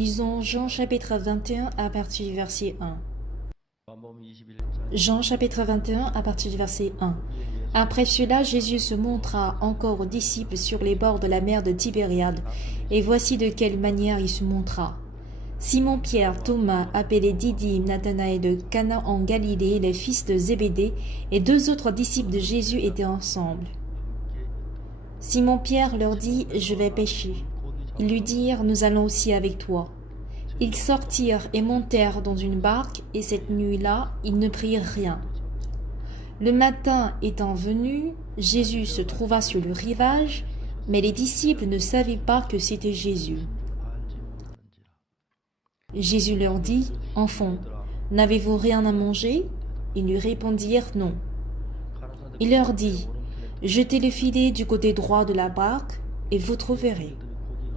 Lisons Jean chapitre 21 à partir du verset 1. Jean chapitre 21 à partir du verset 1. Après cela, Jésus se montra encore aux disciples sur les bords de la mer de Tibériade, et voici de quelle manière il se montra. Simon-Pierre, Thomas, appelé Didyme, Nathanaël de Cana en Galilée, les fils de Zébédée, et deux autres disciples de Jésus étaient ensemble. Simon-Pierre leur dit, « Je vais pêcher. » Ils lui dirent, « Nous allons aussi avec toi. » Ils sortirent et montèrent dans une barque, et cette nuit-là, ils ne prirent rien. Le matin étant venu, Jésus se trouva sur le rivage, mais les disciples ne savaient pas que c'était Jésus. Jésus leur dit, « Enfants, n'avez-vous rien à manger ?» Ils lui répondirent, « Non. » Il leur dit, « Jetez le filet du côté droit de la barque, et vous trouverez. »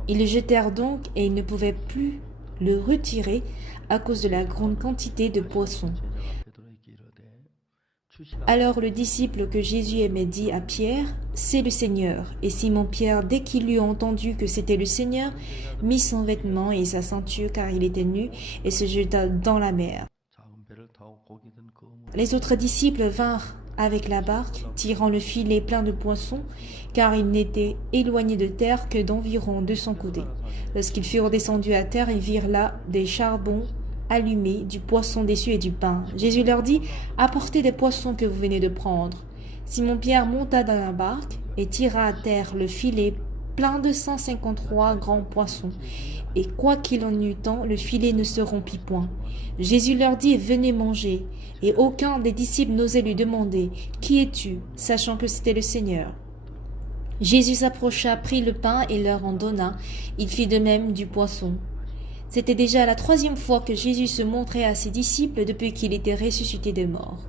Ils le jetèrent donc, et ils ne pouvaient plus le retirer à cause de la grande quantité de poissons. Alors le disciple que Jésus aimait dit à Pierre, « C'est le Seigneur. » Et Simon-Pierre, dès qu'il eut entendu que c'était le Seigneur, mit son vêtement et sa ceinture car il était nu et se jeta dans la mer. Les autres disciples vinrent avec la barque, tirant le filet plein de poissons, car ils n'étaient éloignés de terre que d'environ 200 coudées. Lorsqu'ils furent descendus à terre, ils virent là des charbons allumés, du poisson déçu et du pain. Jésus leur dit, « Apportez des poissons que vous venez de prendre. » Simon-Pierre monta dans la barque et tira à terre le filet plein de 153 grands poissons. Et quoi qu'il en eût tant, le filet ne se rompit point. Jésus leur dit, « Venez manger. » Et aucun des disciples n'osait lui demander, « Qui es-tu ?» sachant que c'était le Seigneur. Jésus s'approcha, prit le pain et leur en donna. Il fit de même du poisson. C'était déjà la 3e fois que Jésus se montrait à ses disciples depuis qu'il était ressuscité des morts.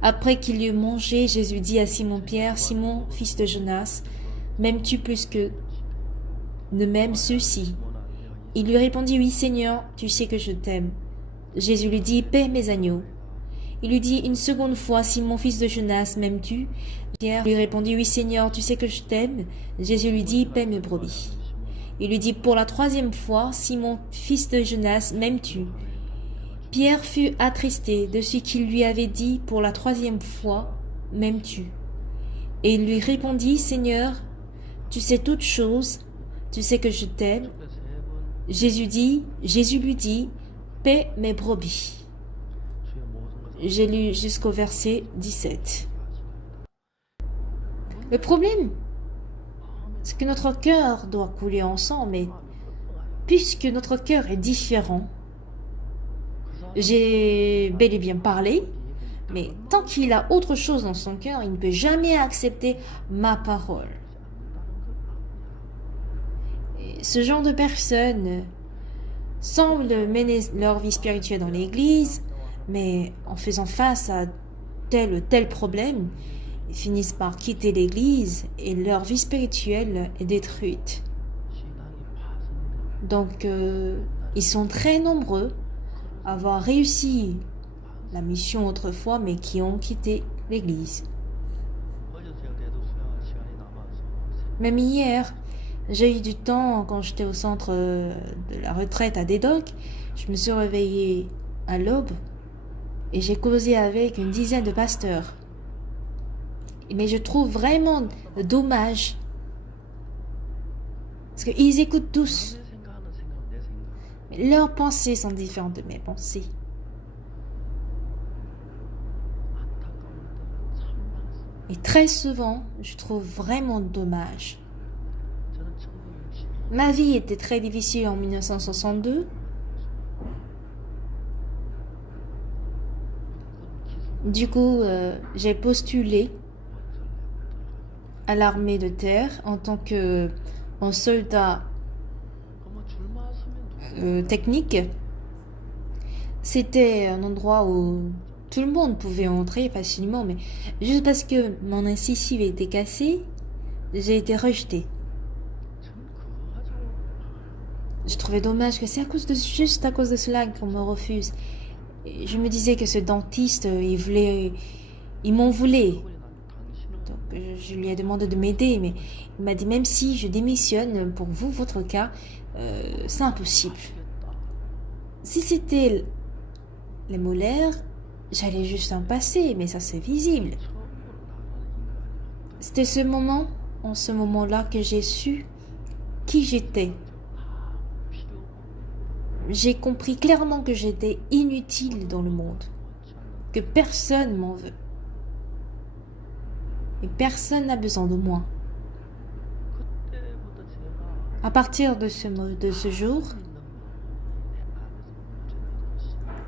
Après qu'il eut mangé, Jésus dit à Simon-Pierre, « Simon, fils de Jonas, m'aimes-tu plus que ne m'aiment ceux-ci » Il lui répondit, « Oui, Seigneur, tu sais que je t'aime. » Jésus lui dit, « Paie mes agneaux. » Il lui dit une seconde fois, « Simon, fils de Jonas, m'aimes-tu » Pierre lui répondit, « Oui, Seigneur, tu sais que je t'aime. » Jésus lui dit, « Paie mes brebis. » Il lui dit pour la 3e fois, « Simon, fils de Jonas, m'aimes-tu » Pierre fut attristé de ce qu'il lui avait dit pour la 3e fois, « M'aimes-tu » Et il lui répondit, « Seigneur, tu sais toutes choses, tu sais que je t'aime. » Jésus lui dit, « Paie mes brebis. » J'ai lu jusqu'au verset 17. Le problème, c'est que notre cœur doit couler ensemble, mais puisque notre cœur est différent, j'ai bel et bien parlé, mais tant qu'il a autre chose dans son cœur, il ne peut jamais accepter ma parole. Et ce genre de personnes semblent mener leur vie spirituelle dans l'église, mais en faisant face à tel ou tel problème, ils finissent par quitter l'église et leur vie spirituelle est détruite. Donc, ils sont très nombreux à avoir réussi la mission autrefois, mais qui ont quitté l'église. Même hier, j'ai eu du temps quand j'étais au centre de la retraite à Dédoc. Je me suis réveillée à l'aube et j'ai causé avec une dizaine de pasteurs. Mais je trouve vraiment dommage parce qu'ils écoutent tous. Mais leurs pensées sont différentes de mes pensées. Et très souvent, je trouve vraiment dommage. Ma vie était très difficile en 1962. Du coup, j'ai postulé à l'armée de terre en tant que soldat technique. C'était un endroit où tout le monde pouvait entrer facilement, mais juste parce que mon incisive était cassée, j'ai été rejetée. Je trouvais dommage que c'est juste à cause de cela qu'on me refuse. Et je me disais que ce dentiste, il m'en voulait. Donc je lui ai demandé de m'aider, mais il m'a dit même si je démissionne pour vous, votre cas, c'est impossible. Si c'était les molaires, j'allais juste en passer, mais ça c'est visible. C'était en ce moment-là que j'ai su qui j'étais. J'ai compris clairement que j'étais inutile dans le monde, que personne m'en veut. Et personne n'a besoin de moi. À partir de ce jour,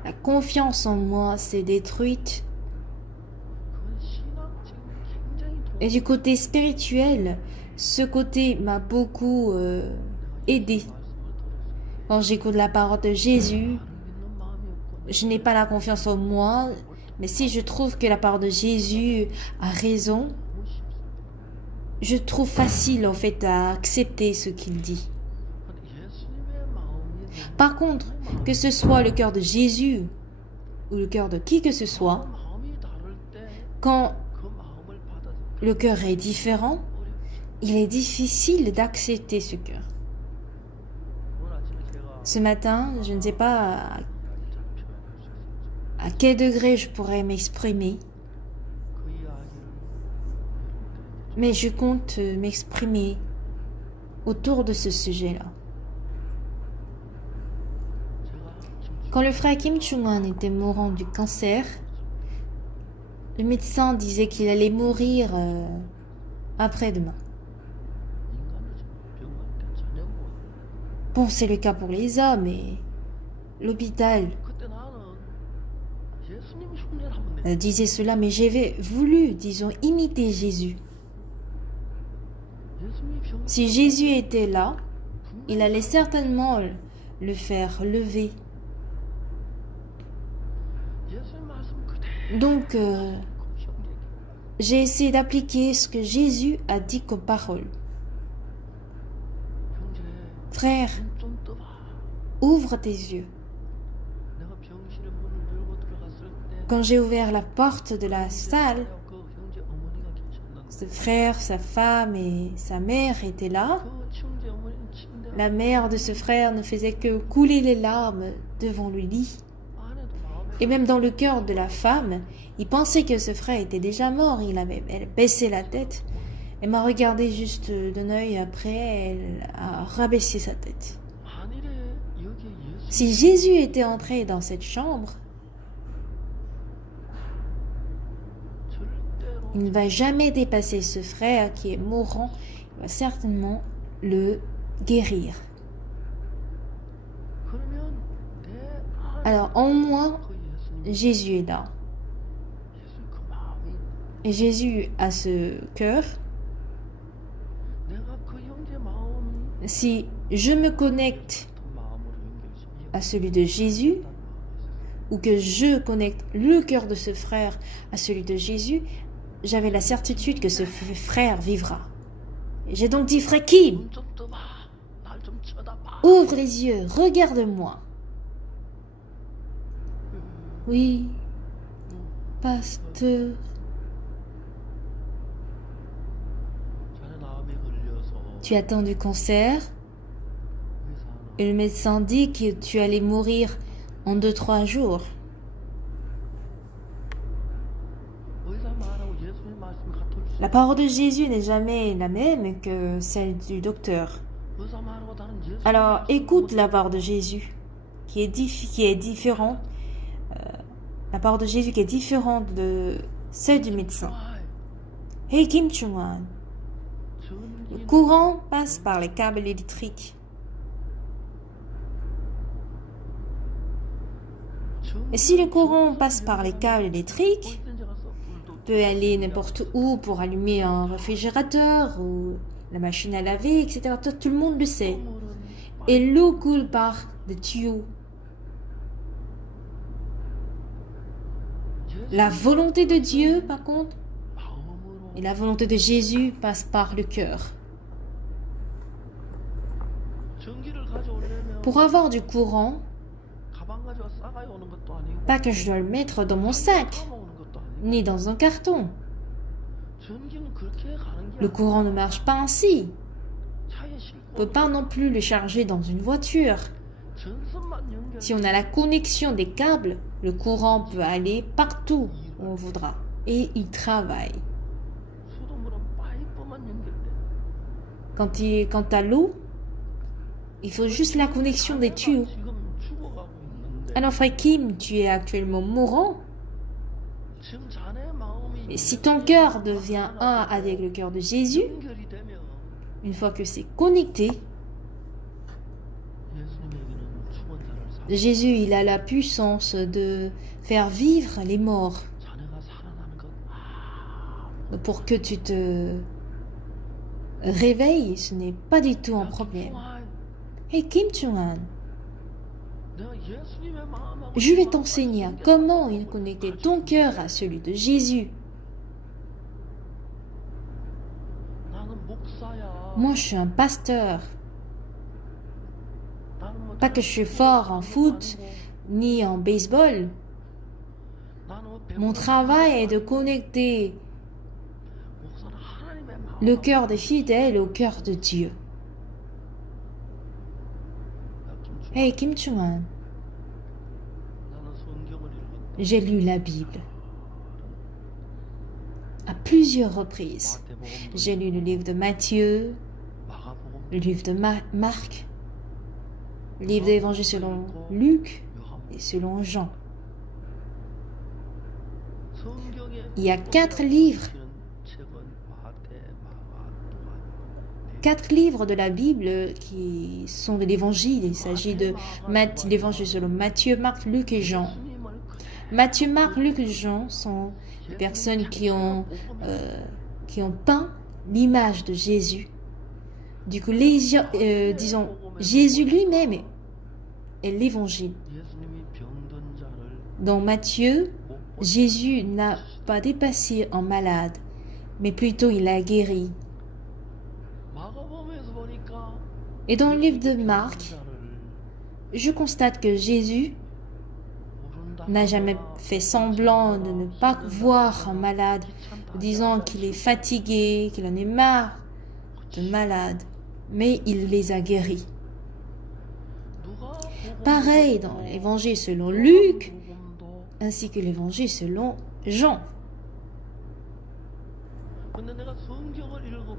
la confiance en moi s'est détruite. Et du côté spirituel, ce côté m'a beaucoup aidé. Quand j'écoute la parole de Jésus, je n'ai pas la confiance en moi, mais si je trouve que la parole de Jésus a raison, je trouve facile en fait à accepter ce qu'il dit. Par contre, que ce soit le cœur de Jésus ou le cœur de qui que ce soit, quand le cœur est différent, il est difficile d'accepter ce cœur. Ce matin, je ne sais pas à quel degré je pourrais m'exprimer, mais je compte m'exprimer autour de ce sujet-là. Quand le frère Kim Chung-won était mourant du cancer, le médecin disait qu'il allait mourir après-demain. Bon, c'est le cas pour les hommes, et l'hôpital disait cela, mais j'avais voulu, disons, imiter Jésus. Si Jésus était là, il allait certainement le faire lever. Donc, j'ai essayé d'appliquer ce que Jésus a dit comme parole. Frère, ouvre tes yeux. Quand j'ai ouvert la porte de la salle, ce frère, sa femme et sa mère étaient là. La mère de ce frère ne faisait que couler les larmes devant le lit. Et même dans le cœur de la femme, il pensait que ce frère était déjà mort. Elle baissait la tête. Elle m'a regardé juste d'un œil, après elle a rabaissé sa tête. Si Jésus était entré dans cette chambre, il ne va jamais dépasser ce frère qui est mourant. Il va certainement le guérir. Alors en moi, Jésus est là. Et Jésus a ce cœur. Si je me connecte à celui de Jésus, ou que je connecte le cœur de ce frère à celui de Jésus, j'avais la certitude que ce frère vivra. Et j'ai donc dit, frère Kim, ouvre les yeux, regarde-moi. Oui, pasteur. Tu attends du cancer et le médecin dit que tu allais mourir en 2-3 jours. La parole de Jésus n'est jamais la même que celle du docteur. Alors écoute la parole de Jésus qui est différente. La parole de Jésus qui est différente de celle du médecin. Hey Kim Chung-won, le courant passe par les câbles électriques. Et si le courant passe par les câbles électriques, peut aller n'importe où pour allumer un réfrigérateur ou la machine à laver, etc. Tout le monde le sait. Et l'eau coule par des tuyaux. La volonté de Dieu, par contre, et la volonté de Jésus passe par le cœur. Pour avoir du courant, pas que je dois le mettre dans mon sac, ni dans un carton. Le courant ne marche pas ainsi. On ne peut pas non plus le charger dans une voiture. Si on a la connexion des câbles, le courant peut aller partout où on voudra. Et il travaille. Quand tu as l'eau, il faut juste la connexion des tuyaux. Alors frère Kim, tu es actuellement mourant. Et si ton cœur devient un avec le cœur de Jésus, une fois que c'est connecté, Jésus, il a la puissance de faire vivre les morts. Pour que tu te réveilles, ce n'est pas du tout un problème. Hey Kim Chung-han, je vais t'enseigner à comment connecter ton cœur à celui de Jésus. Moi, je suis un pasteur. Pas que je suis fort en foot ni en baseball. Mon travail est de connecter le cœur des fidèles au cœur de Dieu. Hey Kim Chung-han, j'ai lu la Bible à plusieurs reprises. J'ai lu le livre de Matthieu, le livre de Marc, le livre de l'Évangile selon Luc et selon Jean. Il y a 4 livres. 4 livres de la Bible qui sont de l'Évangile. Il s'agit de l'Évangile selon Matthieu, Marc, Luc et Jean. Matthieu, Marc, Luc et Jean sont des personnes qui ont peint l'image de Jésus. Du coup, disons, Jésus lui-même est l'Évangile. Dans Matthieu, Jésus n'a pas dépassé un malade, mais plutôt il a guéri. Et dans le livre de Marc, je constate que Jésus n'a jamais fait semblant de ne pas voir un malade, disant qu'il est fatigué, qu'il en est marre de malades, mais il les a guéris. Pareil dans l'évangile selon Luc, ainsi que l'évangile selon Jean.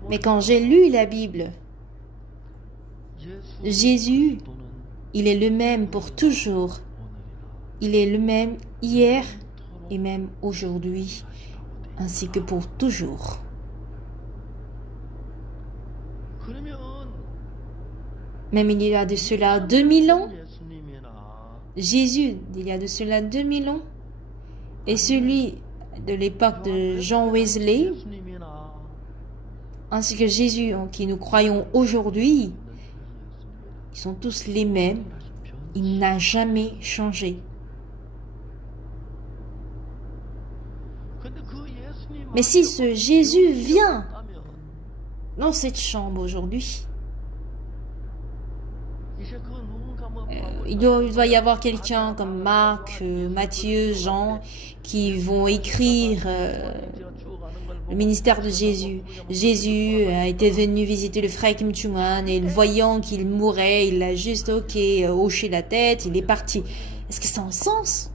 Mais quand j'ai lu la Bible, Jésus, il est le même pour toujours. Il est le même hier et même aujourd'hui, ainsi que pour toujours. Même il y a de cela 2000 ans, Jésus, il y a de cela 2000 ans, et celui de l'époque de Jean Wesley, ainsi que Jésus en qui nous croyons aujourd'hui, ils sont tous les mêmes. Il n'a jamais changé. Mais si ce Jésus vient dans cette chambre aujourd'hui, il doit y avoir quelqu'un comme Marc, Matthieu, Jean, qui vont écrire le ministère de Jésus. Jésus a été venu visiter le frère Kim Chung-han et voyant qu'il mourait, il a juste hoché la tête, il est parti. Est-ce que ça a un sens?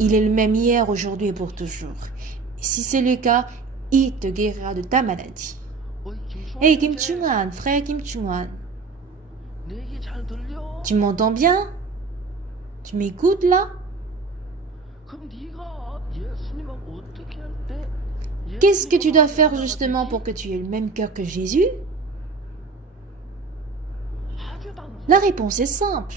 Il est le même hier, aujourd'hui et pour toujours. Et si c'est le cas, il te guérira de ta maladie. Hey Kim Chung-han, frère Kim Chung-han, tu m'entends bien? Tu m'écoutes là? Qu'est-ce que tu dois faire justement pour que tu aies le même cœur que Jésus? La réponse est simple.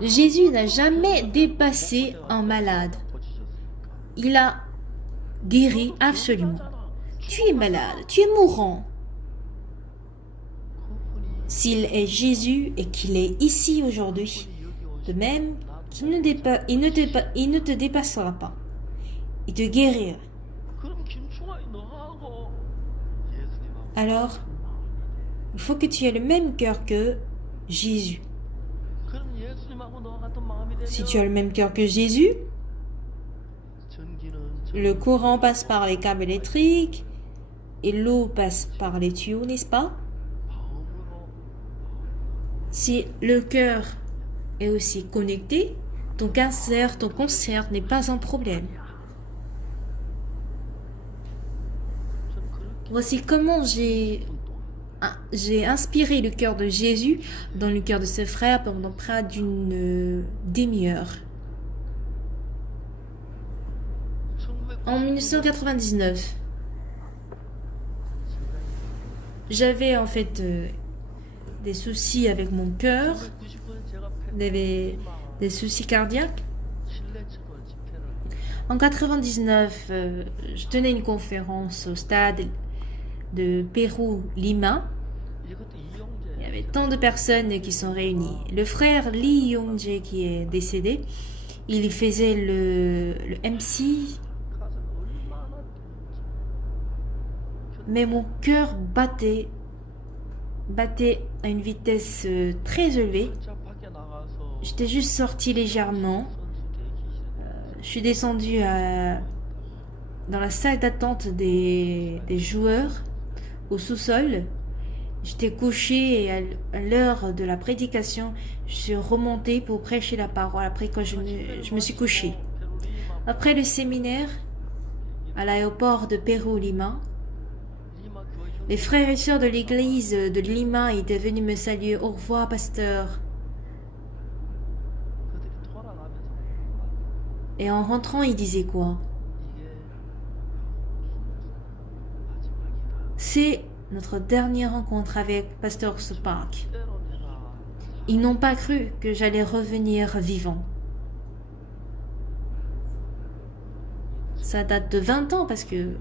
Jésus n'a jamais dépassé un malade. Il a guéri absolument. Tu es malade, tu es mourant. S'il est Jésus et qu'il est ici aujourd'hui, de même qu'il ne te dépassera pas. Il te guérira. Alors, il faut que tu aies le même cœur que Jésus. Si tu as le même cœur que Jésus, le courant passe par les câbles électriques et l'eau passe par les tuyaux, n'est-ce pas? Si le cœur est aussi connecté, ton cancer n'est pas un problème. Voici comment j'ai inspiré le cœur de Jésus dans le cœur de ses frères pendant près d'une demi-heure. En 1999, j'avais en fait des soucis avec mon cœur, des soucis cardiaques. En 99, je tenais une conférence au stade de Pérou-Lima. Il y avait tant de personnes qui sont réunies. Le frère Lee Yong-jae qui est décédé, il faisait le MC. Mais mon cœur battait à une vitesse très élevée. J'étais juste sorti légèrement. Je suis descendue dans la salle d'attente des joueurs, au sous-sol. J'étais couchée et à l'heure de la prédication, je suis remontée pour prêcher la parole après que je me suis couchée. Après le séminaire, à l'aéroport de Pérou-Lima, les frères et sœurs de l'église de Lima étaient venus me saluer. Au revoir, pasteur. Et en rentrant, ils disaient quoi? C'est notre dernière rencontre avec pasteur Spark. Ils n'ont pas cru que j'allais revenir vivant. Ça date de 20 ans parce que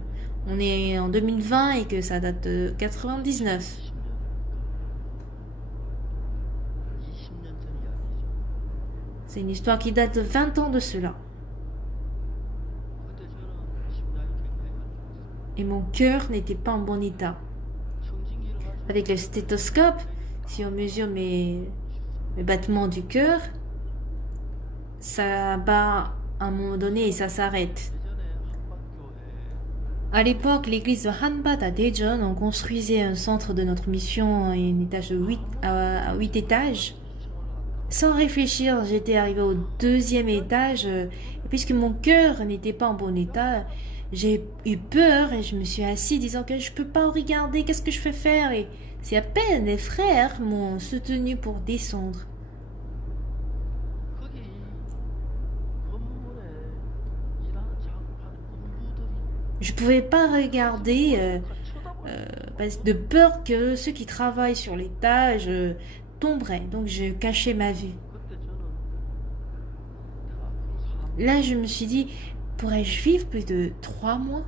on est en 2020 et que ça date de 99. C'est une histoire qui date de 20 ans de cela. Et mon cœur n'était pas en bon état. Avec le stéthoscope, si on mesure mes battements du cœur, ça bat à un moment donné et ça s'arrête. À l'époque, l'église de Hanbat à Daejeon, on construisait un centre de notre mission à un étage de 8 étages. Sans réfléchir, j'étais arrivée au 2e étage. Et puisque mon cœur n'était pas en bon état, j'ai eu peur et je me suis assise disant que je ne peux pas regarder, qu'est-ce que je fais faire? Et c'est à peine les frères m'ont soutenu pour descendre. Je ne pouvais pas regarder de peur que ceux qui travaillent sur l'étage tomberaient. Donc je cachais ma vue. Là, je me suis dit, pourrais-je vivre plus de 3 mois?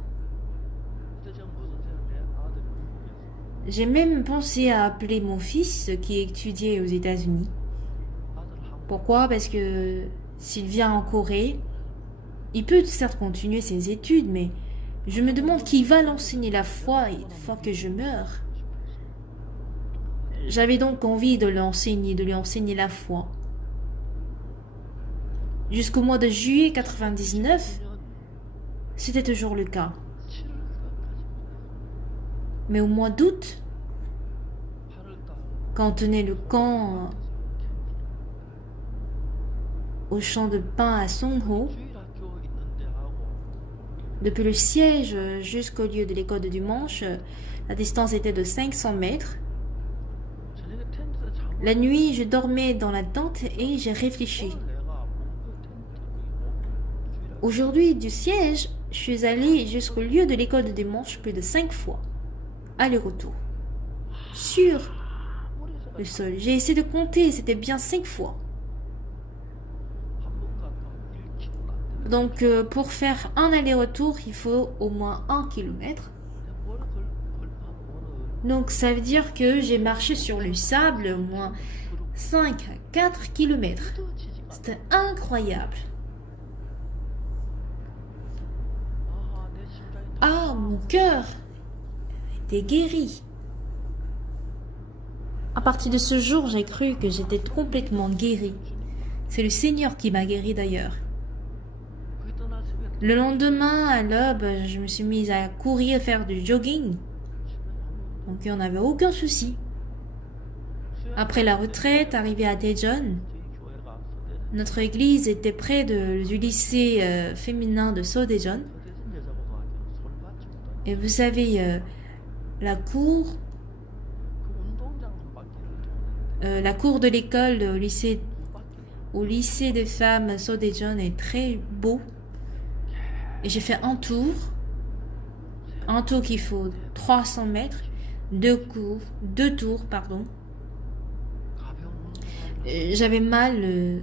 J'ai même pensé à appeler mon fils qui étudiait aux États-Unis. Pourquoi? Parce que s'il vient en Corée, il peut certes continuer ses études, mais je me demande qui va l'enseigner la foi une fois que je meurs. J'avais donc envie de lui enseigner la foi. Jusqu'au mois de juillet 99, c'était toujours le cas. Mais au mois d'août, quand on tenait le camp au champ de pain à Songho, depuis le siège jusqu'au lieu de l'école de dimanche, la distance était de 500 mètres. La nuit, je dormais dans la tente et j'ai réfléchi. Aujourd'hui, du siège, je suis allée jusqu'au lieu de l'école de dimanche plus de 5 fois. Aller-retour. Sur le sol. J'ai essayé de compter, c'était bien 5 fois. Donc, pour faire un aller-retour, il faut au moins 1 kilomètre. Donc, ça veut dire que j'ai marché sur le sable au moins 5 à 4 kilomètres. C'était incroyable. Ah, mon cœur était guéri. À partir de ce jour, j'ai cru que j'étais complètement guéri. C'est le Seigneur qui m'a guéri d'ailleurs. Le lendemain, à l'aube, je me suis mise à courir, faire du jogging. Donc, on n'avait aucun souci. Après la retraite, arrivé à Daejeon, notre église était près du lycée féminin de Seodaejeon. Et vous savez, la cour de l'école au lycée des femmes Seodaejeon est très beau. Et j'ai fait un tour qu'il faut 300 mètres, deux tours, pardon. J'avais mal,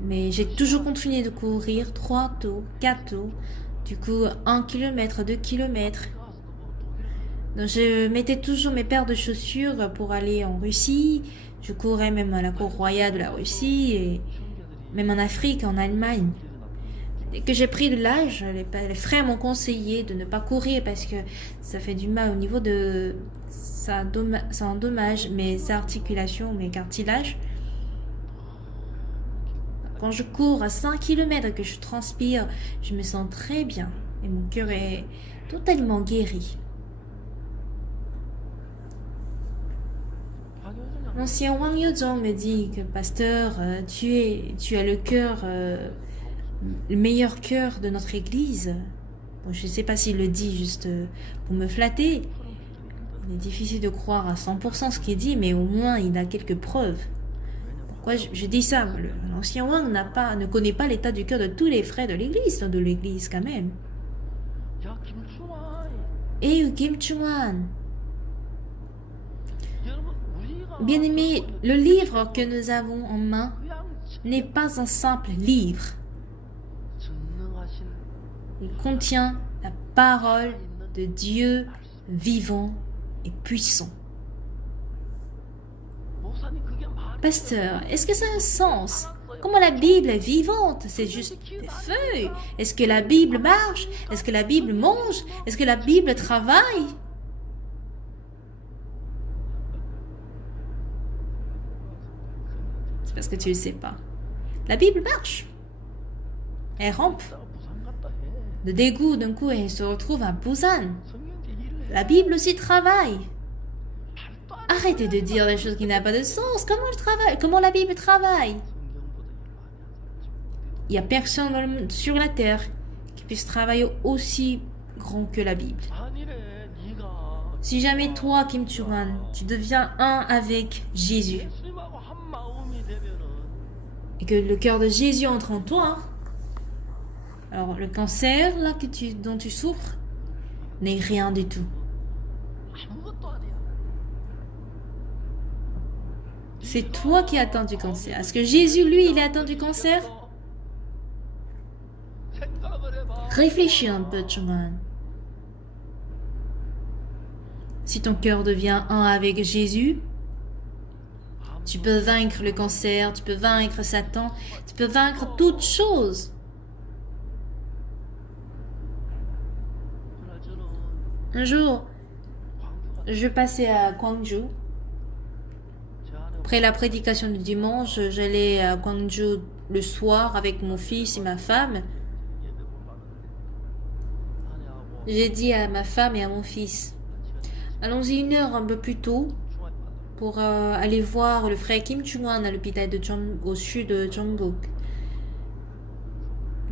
mais j'ai toujours continué de courir 3 tours, 4 tours, du coup 1 km, 2 km. Donc je mettais toujours mes paires de chaussures pour aller en Russie. Je courais même à la cour royale de la Russie et même en Afrique, en Allemagne. Dès que j'ai pris de l'âge, les frères m'ont conseillé de ne pas courir parce que ça fait du mal au niveau de... Ça endommage mes articulations, mes cartilages. Quand je cours à 5 km et que je transpire, je me sens très bien et mon cœur est totalement guéri. L'ancien Wang Yozhong me dit que pasteur, tu as le cœur, le meilleur cœur de notre église. Bon, je ne sais pas s'il le dit juste pour me flatter. Il est difficile de croire à 100% ce qu'il dit, mais au moins il a quelques preuves. Pourquoi je dis ça? L'ancien Wang ne connaît pas l'état du cœur de tous les frères de l'église quand même. Et Kim Chung-wan, bien-aimé, le livre que nous avons en main n'est pas un simple livre. Il contient la parole de Dieu vivant et puissant. Pasteur, est-ce que ça a un sens? Comment la Bible est vivante? C'est juste des feuilles. Est-ce que la Bible marche? Est-ce que la Bible mange? Est-ce que la Bible travaille? C'est parce que tu ne le sais pas. La Bible marche. Elle rampe. De Daegu, d'un coup, elle se retrouve à Busan. La Bible aussi travaille. Arrêtez de dire des choses qui n'ont pas de sens. Comment la Bible travaille? Il n'y a personne sur la terre qui puisse travailler aussi grand que la Bible. Si jamais toi, Kim Chung-wan, tu deviens un avec Jésus et que le cœur de Jésus entre en toi, alors le cancer là dont tu souffres n'est rien du tout. C'est toi qui as atteint du cancer. Est-ce que Jésus, lui, il a atteint du cancer? Réfléchis un peu, Chung-wan. Si ton cœur devient un avec Jésus, tu peux vaincre le cancer, tu peux vaincre Satan, tu peux vaincre toutes choses. Un jour, je passais à Gwangju. Après la prédication du dimanche, j'allais à Gwangju le soir avec mon fils et ma femme. J'ai dit à ma femme et à mon fils, allons-y 1 heure un peu plus tôt pour aller voir le frère Kim Chung-wan à l'hôpital au sud de Jeonbuk.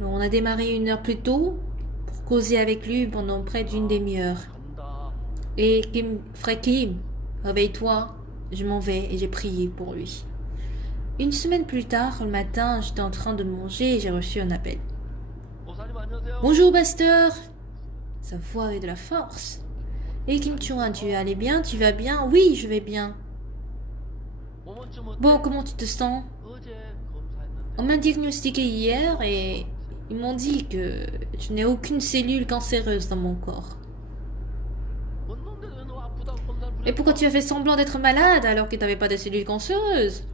On a démarré 1 heure plus tôt pour causer avec lui pendant près d'1 demi-heure. Et frère Kim, réveille-toi, je m'en vais et j'ai prié pour lui. 1 semaine plus tard, le matin, j'étais en train de manger et j'ai reçu un appel. Bonjour, pasteur. Sa voix avait de la force. Et Kim Chung-wan, tu allais bien? Tu vas bien? Oui, je vais bien. Bon, comment tu te sens? On m'a diagnostiqué hier et ils m'ont dit que je n'ai aucune cellule cancéreuse dans mon corps. Et pourquoi tu as fait semblant d'être malade alors que tu n'avais pas de cellules cancéreuses?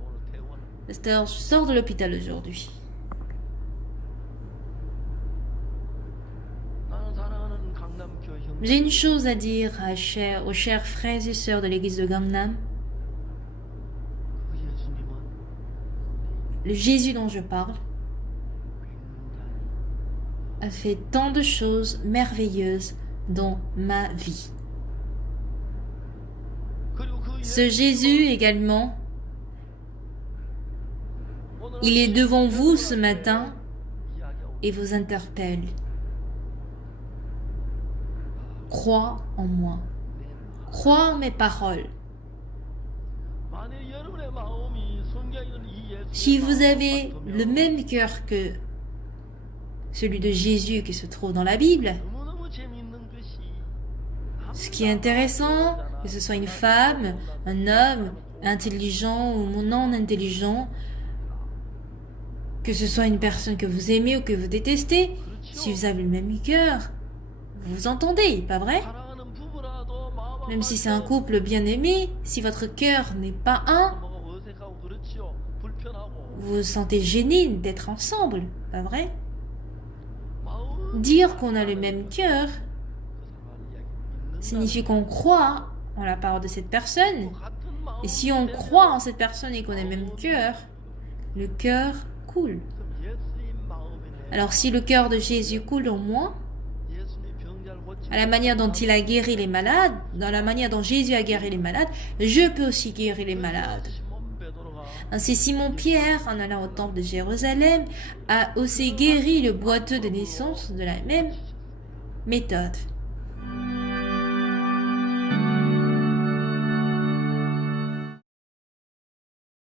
Pasteur, je sors de l'hôpital aujourd'hui. J'ai une chose à dire aux chers frères et sœurs de l'église de Gangnam. Le Jésus dont je parle a fait tant de choses merveilleuses dans ma vie. Ce Jésus également, il est devant vous ce matin et vous interpelle. Crois en moi. Crois en mes paroles. Si vous avez le même cœur que celui de Jésus qui se trouve dans la Bible, ce qui est intéressant, que ce soit une femme, un homme, intelligent ou non intelligent, que ce soit une personne que vous aimez ou que vous détestez, si vous avez le même cœur, vous vous entendez, pas vrai? Même si c'est un couple bien aimé, si votre cœur n'est pas un, vous vous sentez gêné d'être ensemble, pas vrai? Dire qu'on a le même cœur signifie qu'on croit en la parole de cette personne. Et si on croit en cette personne et qu'on a le même cœur, le cœur coule. Alors si le cœur de Jésus coule en moi, à la manière dont il a guéri les malades, dans la manière dont Jésus a guéri les malades, je peux aussi guérir les malades. Ainsi Simon-Pierre, en allant au temple de Jérusalem, a aussi guéri le boiteux de naissance de la même méthode.